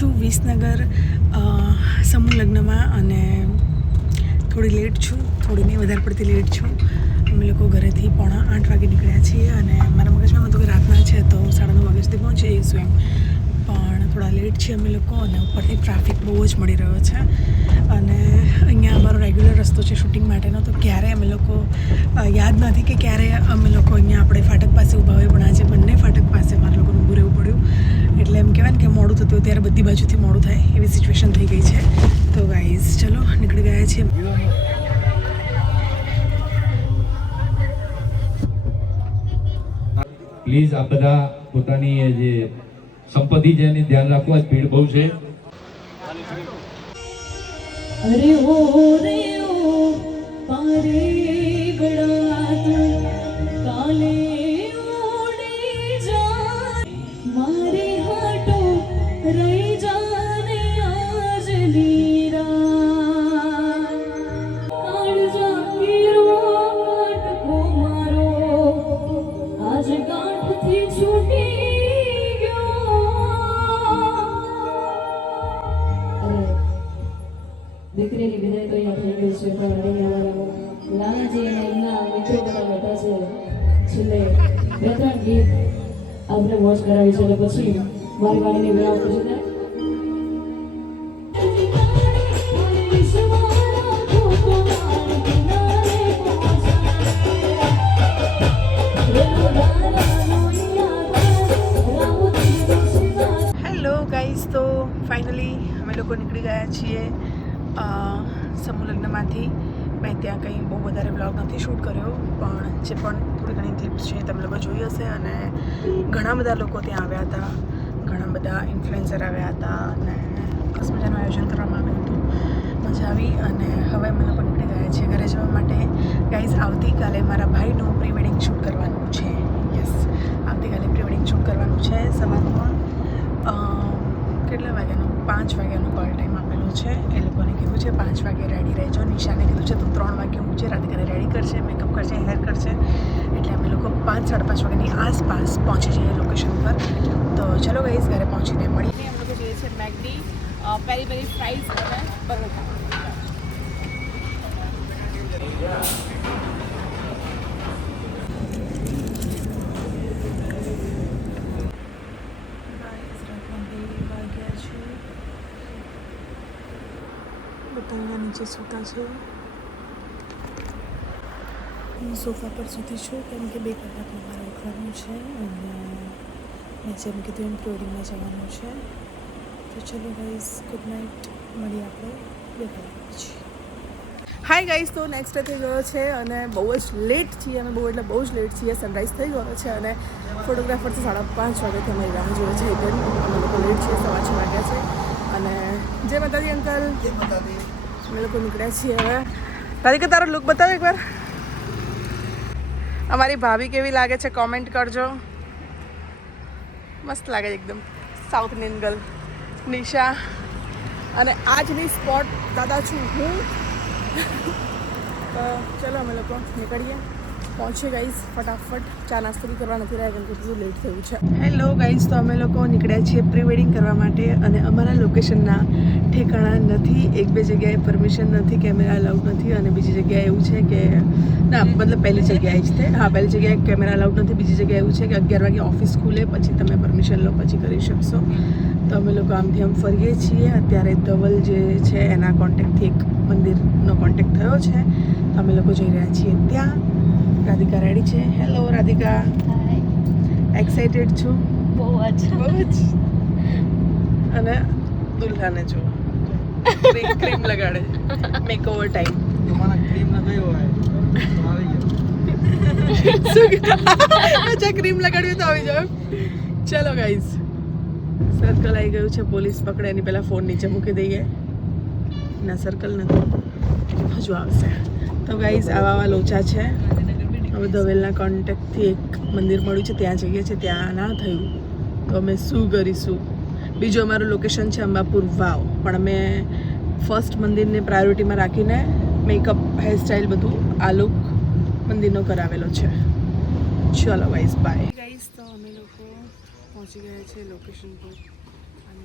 છું વિસનગર સમૂહ લગ્નમાં અને થોડી લેટ છું, થોડી નહીં વધારે પડતી લેટ છું. અમે લોકો ઘરેથી 7:45 વાગે નીકળ્યા છીએ અને મારા મગજમાં હતું કે રાતના છે તો 9:30 વાગ્યા સુધી પહોંચી જઈશું એમ, પણ થોડા લેટ છીએ અમે લોકો અને ઉપરથી ટ્રાફિક બહુ જ મળી રહ્યો છે. અને અહીંયા અમારો રેગ્યુલર રસ્તો છે શૂટિંગ માટેનો, તો ક્યારે અમે લોકો યાદ નથી કે ક્યારે અમે લોકો અહીંયા આપણે ફાટક પાસે ઊભા હોય, પણ આજે બંને ફાટક પાસે મારા લોકોને ઊભું રહેવું પડ્યું. એટલે એમ કહેવાય ને કે મોડું થતું હોય ત્યારે બધી બાજુથી મોડું થાય એવી સિચ્યુએશન થઈ ગઈ છે. તો ગાઈઝ ચલો નીકળી ગયા છીએ. પ્લીઝ આ બધા પોતાની જે સંપત્તિ છે એની ધ્યાન રાખવા, ભીડ બહુ છે. અરે ઓ પારે બડા તું કાલે ઉડી જા મારે હાટો રહી જાને આજ નીરા આડ જાગીરો કાટકો મારો આજ ગાંઠથી છૂટી ગયો. દીકરીની વિદાય તો અહીંયા થઈ ગઈ છે, પણ અહીંયા અમારા લાલાજી અને એમના મિત્રો બધા બેઠા છે. છેલ્લે 2-3 ગીત આપણે વોચ કરાવી છે, એટલે પછી મારી વાણીની વેળા પૂછી જાય. હેલો ગાઈઝ, તો ફાઇનલી અમે લોકો નીકળી ગયા છીએ સમૂહ લગ્નમાંથી. મેં ત્યાં કંઈ બહુ વધારે બ્લોગ નથી શૂટ કર્યો, પણ જે પણ થોડી ઘણી ક્લિપ્સ છે તમે લોકો જોઈ હશે. અને ઘણા બધા લોકો ત્યાં આવ્યા હતા, ઘણા બધા ઇન્ફ્લુએન્સર આવ્યા હતા અને મસ્ત મજાનું આયોજન કરવામાં આવ્યું હતું. મજા આવી અને હવે અમે લોકો નીકળી ગયા છીએ ઘરે જવા માટે. ગાઈઝ આવતીકાલે મારા ભાઈનું પ્રી વેડિંગ શૂટ કરવાનું છે. યસ, આવતીકાલે પ્રી વેડિંગ શૂટ કરવાનું છે. સવારમાં કેટલા વાગ્યાનું 5 વાગ્યાનું કોલ ટાઈમ આપેલો છે. એ લોકોને કીધું છે 5 વાગે રેડી રહેજો. નિશાને કીધું છે તો 3 વાગે ઊંચે રાધિકાને રેડી કરશે, મેકઅપ કરશે, હેર કરશે. એટલે અમે લોકો 5-5:30 વાગ્યાની આસપાસ પહોંચી જઈએ લોકેશન પર. તો ચલો ગાઈઝ ઘરે પહોંચીને મળીને અમે લોકો જઈએ છીએ મેગડી, પેરી પેરી ફ્રાઈઝ અને પરોઠા. બધા નીચે સૂતા છે. હું સોફા પર સૂતી છું કેમ કે 2 કલાકમાં મારે ઉઠવાનું છે અને મેં જેમ કીધું એમ પ્રી-વેડિંગમાં જવાનું છે. તો ચલો ગાઈઝ, ગુડ નાઇટ, મળીએ આપણે 2 કલાક પછી. હાય ગાઈઝ, તો નેક્સ્ટ ડે થઈ ગયો છે અને બહુ જ લેટ છીએ અમે, બહુ એટલે બહુ જ લેટ છીએ. સનરાઈઝ થઈ ગયો છે અને ફોટોગ્રાફરથી 5:30 વાગ્યાથી અમારી રાહ જોવે છે. એટલે અમે લોકો લેટ છીએ, 6:15 વાગ્યા છે. અને જય માતાજી અંકલ. જય માતાજી. અમે લોકો નીકળ્યા છીએ હવે. રાધિકા તારો લુક બતાવ એકવાર. અમારી ભાભી કેવી લાગે છે કોમેન્ટ કરજો. મસ્ત લાગે છે એકદમ, સાઉથ ઇન્ડિયન ગર્લ. નિશા અને આજની સ્પોટ દાદા છું હું. તો ચલો અમે લોકો નીકળીએ, પહોંચીએ ગાઈઝ ફટાફટ. ચા નાસ્તો બી કરવા નથી રહ્યા કેમ કે બધું લેટ થયું છે. હેલો ગાઈઝ, તો અમે લોકો નીકળ્યા છીએ પ્રી વેડિંગ કરવા માટે અને અમારા લોકેશનના ઠેકાણા નથી. 1-2 જગ્યાએ પરમિશન નથી, કેમેરા અલાઉડ નથી. અને બીજી જગ્યાએ એવું છે કે ના, મતલબ પહેલી જગ્યાએ જ તે પહેલી જગ્યાએ કેમેરા અલાઉડ નથી. બીજી જગ્યાએ એવું છે કે 11 વાગે ઓફિસ ખુલે પછી તમે પરમિશન લો પછી કરી શકશો. તો અમે લોકો આમથી આમ ફરીએ છીએ. અત્યારે ધવલ જે છે એના કોન્ટેક્ટથી એક મંદિરનો કોન્ટેક્ટ થયો છે, તો અમે લોકો જઈ રહ્યા છીએ ત્યાં. રાધિકા રેડી છે. હેલો રાધિકા. એક્સાઇટેડ છું બહુ જ. અને દુલ્હાને જો ક્રીમ લગાડે, મેકઓવર ટાઈમ. ક્રીમ ના ગયો હોય અચ્છા, ક્રીમ લગાડ્યું તો આવી જાવ. ચલો ગાઈઝ, સર્કલ આવી ગયું છે. પોલીસ પકડે એની પહેલાં ફોન નીચે મૂકી દઈએ. ના, સર્કલ નથી, હજુ આવશે. તો ગાઈઝ આવા લોચા છે. હવે ધવેલના કોન્ટેક્ટથી એક મંદિર મળ્યું છે, ત્યાં જઈએ છીએ. ત્યાં ના થયું તો અમે શું કરીશું. બીજું અમારું લોકેશન છે અંબાપુર વાવ, પણ અમે ફર્સ્ટ મંદિરને પ્રાયોરિટીમાં રાખીને મેકઅપ, હેરસ્ટાઈલ બધું આ લુક મંદિરનો કરાવેલો છે. ચલો ગાઈઝ, બાય ગાઈઝ. તો અમે લોકો પહોંચી ગયા છે લોકેશન પર અને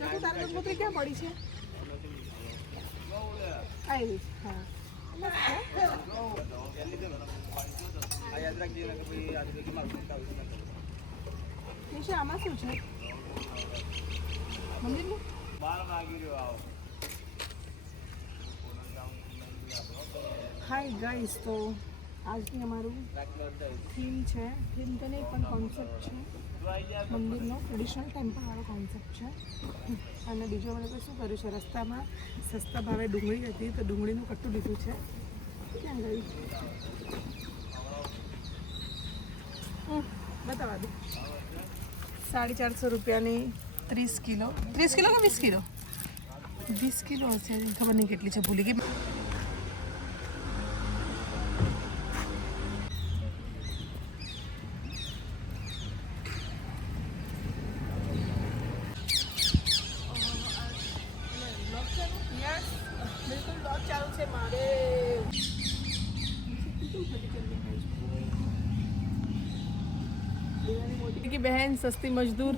ચકુ તારી કંકોત્રી ક્યાં પડી છે? આવી હા નિશા આમાં શું છે મંદિરનું? હાય ગાઈસ, તો આજની અમારું થીમ છે, થીમ તો નહીં પણ કોન્સેપ્ટ છે મંદિરનો, ટ્રેડિશનલ ટેમ્પલવાળો કોન્સેપ્ટ છે. અને બીજું અમે લોકો શું કર્યું છે, રસ્તામાં સસ્તા ભાવે ડુંગળી હતી તો ડુંગળીનું કટ્ટું લીધું છે. ક્યાં ગયું બતાવા દો. 450 રૂપિયાની 30 કિલો કે 20 કિલો? 20 કિલો હશે, ખબર નહીં કેટલી છે, ભૂલી ગઈ. બિલકુલ બ્લોગ ચાલુ છે મારે. की बहन सस्ती मजदूर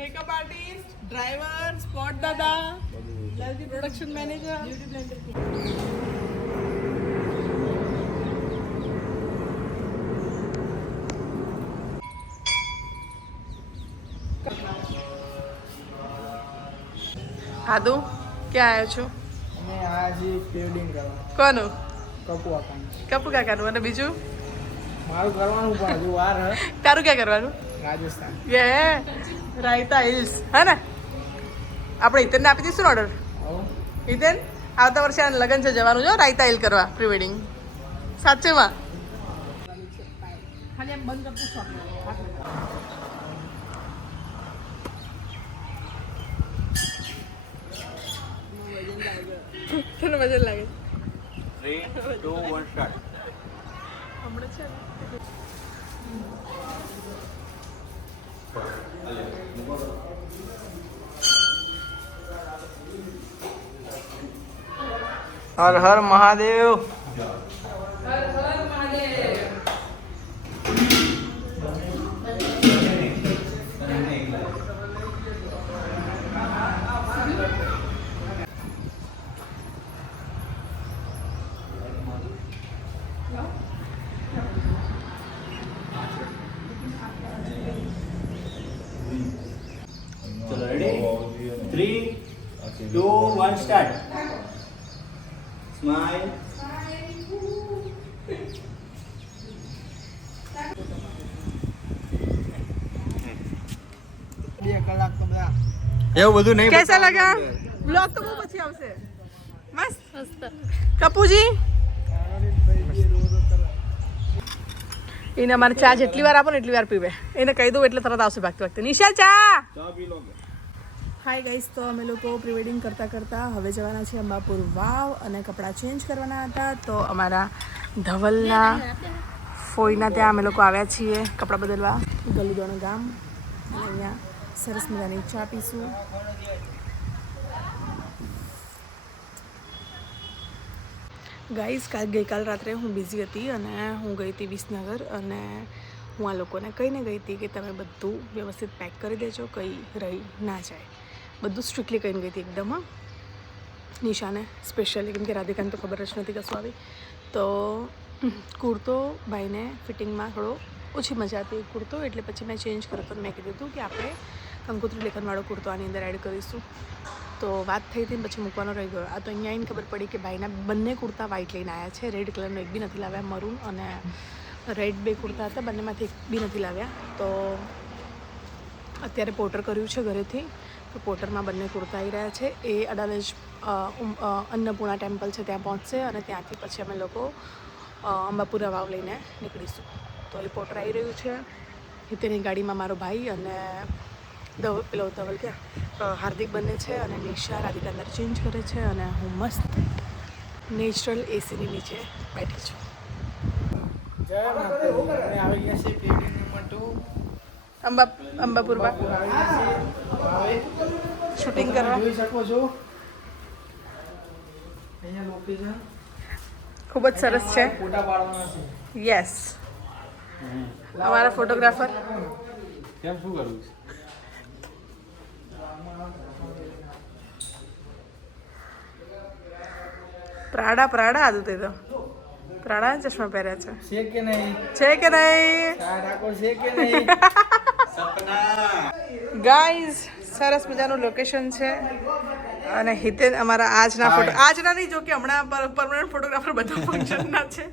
मेकअप आर्टिस्ट, ड्राइवर, स्पॉट दादा, लवली प्रोडक्शन मैनेजर. आदू क्या आया छो? मैं आज પ્રીવેડિંગ કરવા. કોનું? કપુ આકાનું. કપુ કાકાનું. અને બીજું મારું કરવાનું પણ હજુ વાર હે. તારું ક્યાં કરવાનું? રાજસ્થાન. યે રાયતા હિલ્સ હે ને? આપણે હિતેનને આપી દઈશું ઓર્ડર. હિતેન આવતા વર્ષે આને લગ્ન છે, જવાનું જો રાયતા હિલ કરવા પ્રી વેડિંગ. સાચેમાં ખાલી એમ બંધ કરતું શોખ તને વજન લાગે? 3, 2, 1 start. હમણાં છે હર હર મહાદેવ. चलो रेडी 3, 2, 1 start. Smile. બે કલાક તો બધા એવું બધું નહીં. कैसा लगा? ब्लॉग तो वो પછી આવશે. મસ્ત કપૂજી એને અમારે ચા જેટલી વાર આપો ને એટલી વાર પીવે. એને કહી દઉં એટલે તરત આવશે ભાગતી ભાગતી. નિશા ચા. હાય ગાઈસ, તો અમે લોકો પ્રી વેડિંગ કરતાં કરતાં હવે જવાના છીએ અંબાપુર વાવ અને કપડાં ચેન્જ કરવાના હતા. તો અમારા ધવલના ફોઈના ત્યાં અમે લોકો આવ્યા છીએ કપડાં બદલવા, ગલુદોનું ગામ. અને અહીંયા સરસ મજાની ચા પીશું. ગાઈઝ ગઈકાલ રાત્રે હું બિઝી હતી અને હું ગઈ હતી વિસનગર. અને હું આ લોકોને કહીને ગઈ હતી કે તમે બધું વ્યવસ્થિત પેક કરી દેજો, કંઈ રહી ના જાય. બધું સ્ટ્રિક્ટલી કહીને ગઈ હતી એકદમ. નિશાને સ્પેશિયલી, કેમ કે રાધિકાને તો ખબર જ નથી કશું આવી. તો કુર્તો ભાઈને ફિટિંગમાં થોડો ઓછી મજા હતી કુર્તો, એટલે પછી મેં ચેન્જ કર્યો. તો મેં કીધું હતું કે આપણે કંકોત્રી લેખનવાળો કુર્તો આની અંદર એડ કરીશું. તો વાત થઈ હતી પછી મૂકવાનો રહી ગયો. આ તો અહીંયા આવીને ખબર પડી કે ભાઈના બંને કુર્તા વ્હાઇટ લઈને આવ્યા છે. રેડ કલરનો એક બી નથી લાવ્યા, મરૂન અને રેડ બે કુર્તા હતા, બંનેમાંથી એક બી નથી લાવ્યા. તો અત્યારે પોર્ટર કર્યું છે ઘરેથી, તો પોર્ટરમાં બંને કુર્તા આવી રહ્યા છે. એ અડાલજ અન્નપૂર્ણા ટેમ્પલ છે ત્યાં પહોંચશે અને ત્યાંથી પછી અમે લોકો અંબાપુરા વાવ લઈને નીકળીશું. તો એ પોર્ટર આવી રહ્યું છે. તેની ગાડીમાં મારો ભાઈ અને પેલો ધવલ ક્યાં હાર્દિક બંને છે અને નિશા રાધિકા અંદર ચેન્જ કરે છે અને હું મસ્ત નેચરલ એસીની નીચે બેઠી છું. જય માતાજી. અમે આવી ગયા છે પ્રીવેડિંગ નંબર 2 અંબાપુરમાં આવી ગયા છે. હવે શૂટિંગ કરવા જોઈ શકો છો અહીંયા લોકેશન ખૂબ જ સરસ છે. ફોટા પાડવાના છે. યસ, અમારા ફોટોગ્રાફર કેમ શું કરવું છે? પ્રાડા હતું તે તો પ્રાડા ચશ્મા પહેર્યા છે કે નહીં છે કે નહીં ડાકોર છે કે નહીં ગાઈઝ સરસ મજાનું લોકેશન છે અને હિતેન અમારા આજના નહીં જો કે હમણાં પરમનન્ટ ફોટોગ્રાફર બધા ફંક્શનના છે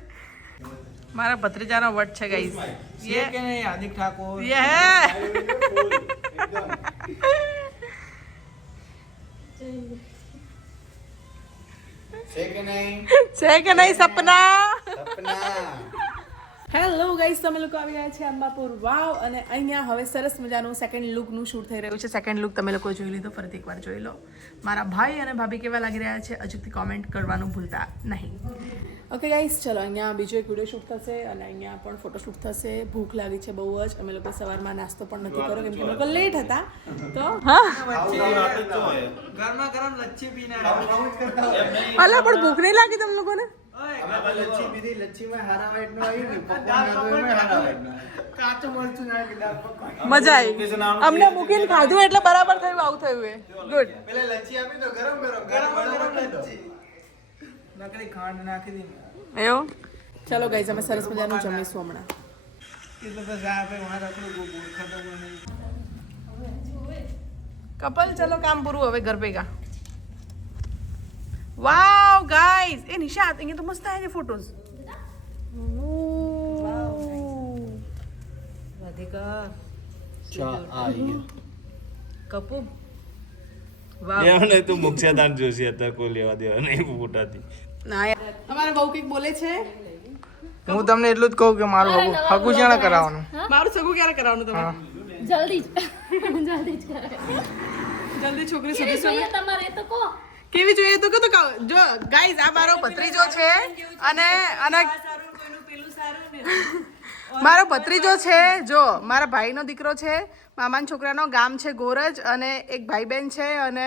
મારા ભત્રીજાનો વટ છે ગાઈઝ છે કે નહીં હાર્દિક ઠાકોર યે છે કે નહીં? છે કે નહીં સપના સપના. હેલો ગાઈઝ તમે લોકો આવી ગયા છે અંબાપુર વાવ અને અહીંયા હવે સરસ મજાનું સેકન્ડ લુકનું શૂટ થઈ રહ્યું છે સેકન્ડ લુક તમે લોકો જોઈ લીધો ફરીથી એકવાર જોઈ લો મારા ભાઈ અને ભાભી કેવા લાગી રહ્યા છે હજુથી કોમેન્ટ કરવાનું ભૂલતા નહીં ઓકે ગાઈઝ ચલો અહીંયા બીજો એક વિડીયો શૂટ થશે અને અહીંયા પણ ફોટો શૂટ થશે ભૂખ લાગી છે બહુ જ અમે લોકો સવારમાં નાસ્તો પણ નથી કર્યો કેમ કે અમે લોકો લેટ હતા તો હા ગરમા ગરમ લચ્છી પીને અલા પણ ભૂખ નહીં લાગી તમને લોકોને લચ્છી પીધી, લચ્છીમાં હારા વાઈટનું આવ્યું ને, પપ્પાને હતું એમાંય હારા વાઈટનું. કાચું મરચું નાખી દાળ પકવાન. મજા આવી અમને મૂકીને ખાધું એટલે બરાબર થયું આવું થયું એ ગુડ પેલા લચ્છી આપી તો ગરમ ગરમ લચ્છી. નકરી ખાંડ નાખી દીધી એવું ચલો ગાઈઝ અમે સરસ મજાનું જમીશું હમણાં એટલે બસ આ ભાઈ વહાં રાખડું ગોળ ખાતો નહીં કપલ ચલો કામ પૂરું હવે ઘર ભેગા વાવ ગાઈઝ એ નિશાત અહીંયા તો મસ્ત આવ્યા છે ફોટોઝ કપુ વાવ એમને તું મુખ્યદાન જોશી અત્યારે કોઈ લેવા દેવા નહીં ફૂટાતી ના યાર અમારે બહુ કંઈક બોલે છે હું તમને એટલું જ કહું કે મારું હગું જાણે કરાવવાનું મારું સગું ક્યારે કરાવવાનું તમારે જલ્દી જ કરે જલ્દી છોકરી સુધી જોઈએ તમારે એ તો કહો કેવી જોઈએ તો કે તો જો ગાઈઝ આ મારો ભત્રીજો છે અને મારો ભત્રીજો છે જો મારા ભાઈનો દીકરો છે મામાના છોકરાનો ગામ છે ગોરજ અને એક ભાઈ બહેન છે અને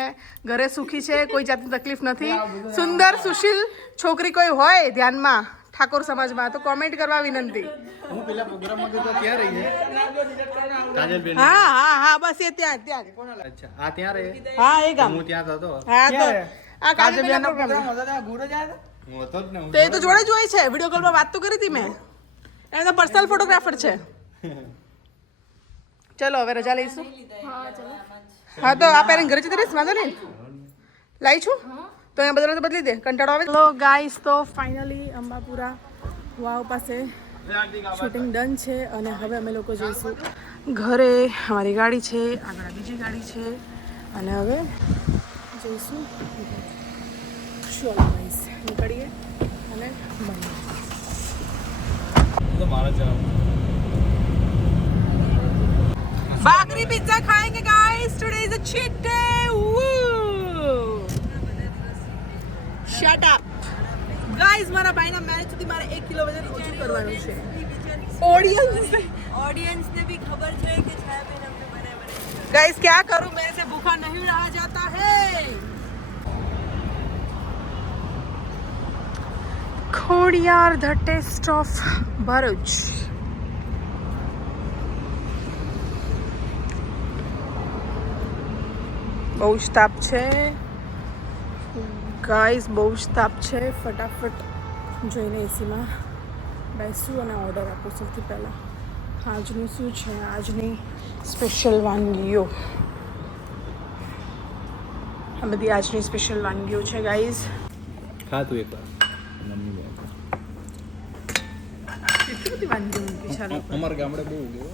ઘરે સુખી છે કોઈ જાતની તકલીફ નથી સુંદર સુશીલ છોકરી કોઈ હોય ધ્યાનમાં ઠાકોર સમાજમાં તો કોમેન્ટ કરવા વિનંતી હું પેલા પ્રોગ્રામમાં ગયો તો ત્યાં રહી છે કાજલબેન. હા હા હા બસ એ ત્યાં અચ્છા આ ત્યાં રહે? હા એ ગામ હું ત્યાં હતો. હા તો આ કાજે કાજે બેનનો પ્રોગ્રામ હતો ત્યાં ગુરુ જાય હું હતો જ ને. હું તો એ તો જોડે જ હોય છે વિડીયો કોલમાં વાત તો કરી હતી મેં એને તો પર્સનલ ફોટોગ્રાફર છે ચલો હવે રજા લઈશું હા તો આ પેરેન્ટ ઘરે જતી રહીશ વાંધો નહીં લાવી છું તો અહીંયા બદલો તો બદલી દે કંટાળો આવે ચલો ગાઈસ તો ફાઇનલી અંબાપુરા વાવ પાસે શૂટિંગ ડન છે અને હવે અમે લોકો જઈશું ઘરે અમારી ગાડી છે આગળ બીજી ગાડી છે અને હવે જઈશું ચલો ગાઈસ નીકળીએ અને મળીએ તો મારા જવાબ बाकरी पिज्जा खाएंगे guys today is a cheat day shut up guys મારા ભાઈના મેરેજ સુધી મારે 1 કિલો વજન ઓછું કરવાનું છે ऑडियंस ने भी खबर है कि 6 महीने में बने गाइस क्या करूं मेरे से भूखा नहीं रहा जाता है Khodiyar the taste of Bharuch બહુ જ તાપ છે ગાઈઝ બહુ જ તાપ છે ફટાફટ જોઈને એસીમાં બેસું અને ઓર્ડર આપું સૌથી પહેલાં આજનું શું છે આજની સ્પેશિયલ વાનગીઓ આ બધી આજની સ્પેશિયલ વાનગીઓ છે ગાઈઝ ખા તું એકવાર. કેટલી બધી વાનગીઓ મૂકી છે અમારા ગામડે બહુ ગયો.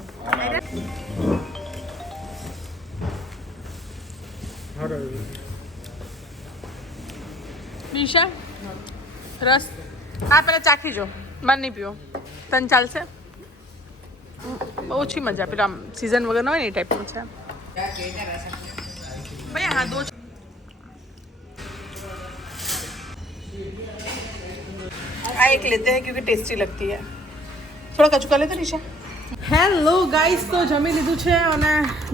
નિશા રસ આ પેલા ચાખી જો મને નહીં પીવો તને ચાલશે ઓછી મજા પેલા આમ સિઝન વગર હોય ને એ ટાઈપનું છે ભાઈ હા દો આ એક લેते हैं क्योंकि टेस्टी लगती है થોડા કચું કરી લેતો નિશા હેલો ગાઈસ તો જમી લીધું છે અને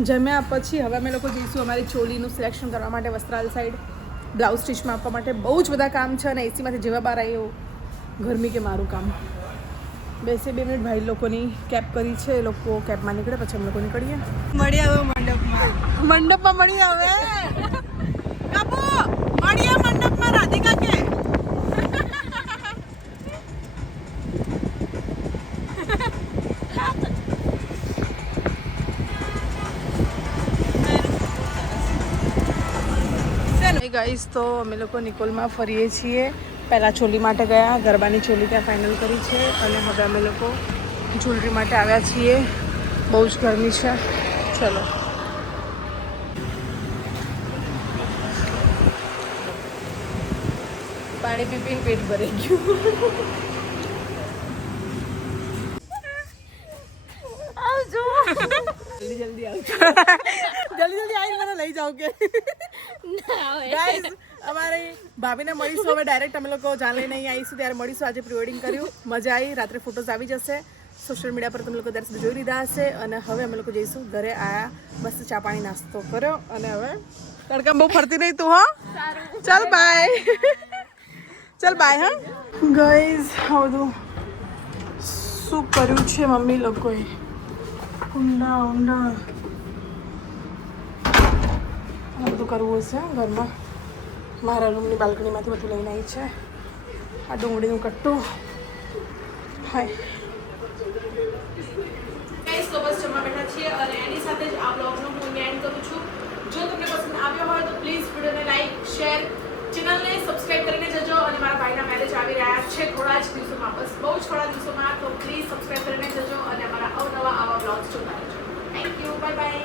જમ્યા પછી હવે અમે લોકો જઈશું અમારી ચોલીનું સિલેક્શન કરવા માટે વસ્ત્રાલ સાઈડ બ્લાઉઝ સ્ટિચમાં આપવા માટે બહુ જ બધા કામ છે અને એસીમાંથી જેવા બહાર આવ્યો ગરમી કે મારું કામ 2 મિનિટ ભાઈ લોકોની કેબ કરી છે. એ લોકો કેબમાં નીકળે પછી અમે લોકો નીકળીએ. મળી આવે મંડપમાં મળી આવે કાપો મળી આવે મંડપમાં રાધિકા કે ગાઈસ તો અમે લોકો નિકોલમાં ફરીએ છીએ. પહેલાં ચોલી માટે ગયા, ગરબાની ચોલી ત્યાં ફાઇનલ કરી છે અને હવે અમે લોકો જ્વેલરી માટે આવ્યા છીએ. બહુ જ ગરમી છે. ચલો પાણી પી પીને પેટ ભરાઈ ગયું. આવજો જલ્દી જલ્દી આવજો. જલ્દી આવીને મને લઈ જાઓ કે ગાઈઝ અમારી ભાભીને મળીશું હવે ડાયરેક્ટ. અમે લોકો જ્યાં લઈને અહીં આવીશું ત્યારે મળીશું. આજે પ્રી વેડિંગ કર્યું, મજા આવી. રાત્રે ફોટોઝ આવી જશે સોશિયલ મીડિયા પર, તમે લોકો ત્યારે સુધી જોઈ લીધા હશે. અને હવે અમે લોકો જઈશું ઘરે. આયા મસ્ત ચા પાણી નાસ્તો કર્યો અને હવે તડકામાં બહુ ફરતી નહીં તું. હા ચાલ બાય. ચાલ બાય. હા ગાઈઝ આ બધું શું કર્યું છે મમ્મી લોકોએ. ઊંડા ઊંડા આ બધું કરવું હશે ઘરમાં. મારા રૂમની બાલ્કનીમાંથી બધું લઈને આવી છે. આ ડુંગળીનું કટ્ટું. હાય ગાઈસ તો બસ જમવા બેઠા છીએ અને એની સાથે જ આ બ્લોગનો હું એન્ડ કરું છું. જો તમને પસંદ આવ્યો હોય તો પ્લીઝ વિડીયોને લાઈક શેર, ચેનલને સબસ્ક્રાઈબ કરીને જજો. અને મારા ભાઈના મેરેજ આવી રહ્યા છે થોડા જ દિવસોમાં, બસ બહુ જ થોડા દિવસોમાં. તો પ્લીઝ સબસ્ક્રાઈબ કરીને જજો અને અમારા અવનવા આવા બ્લોગ્સ જોતા રહેજો. Thank you. Bye bye.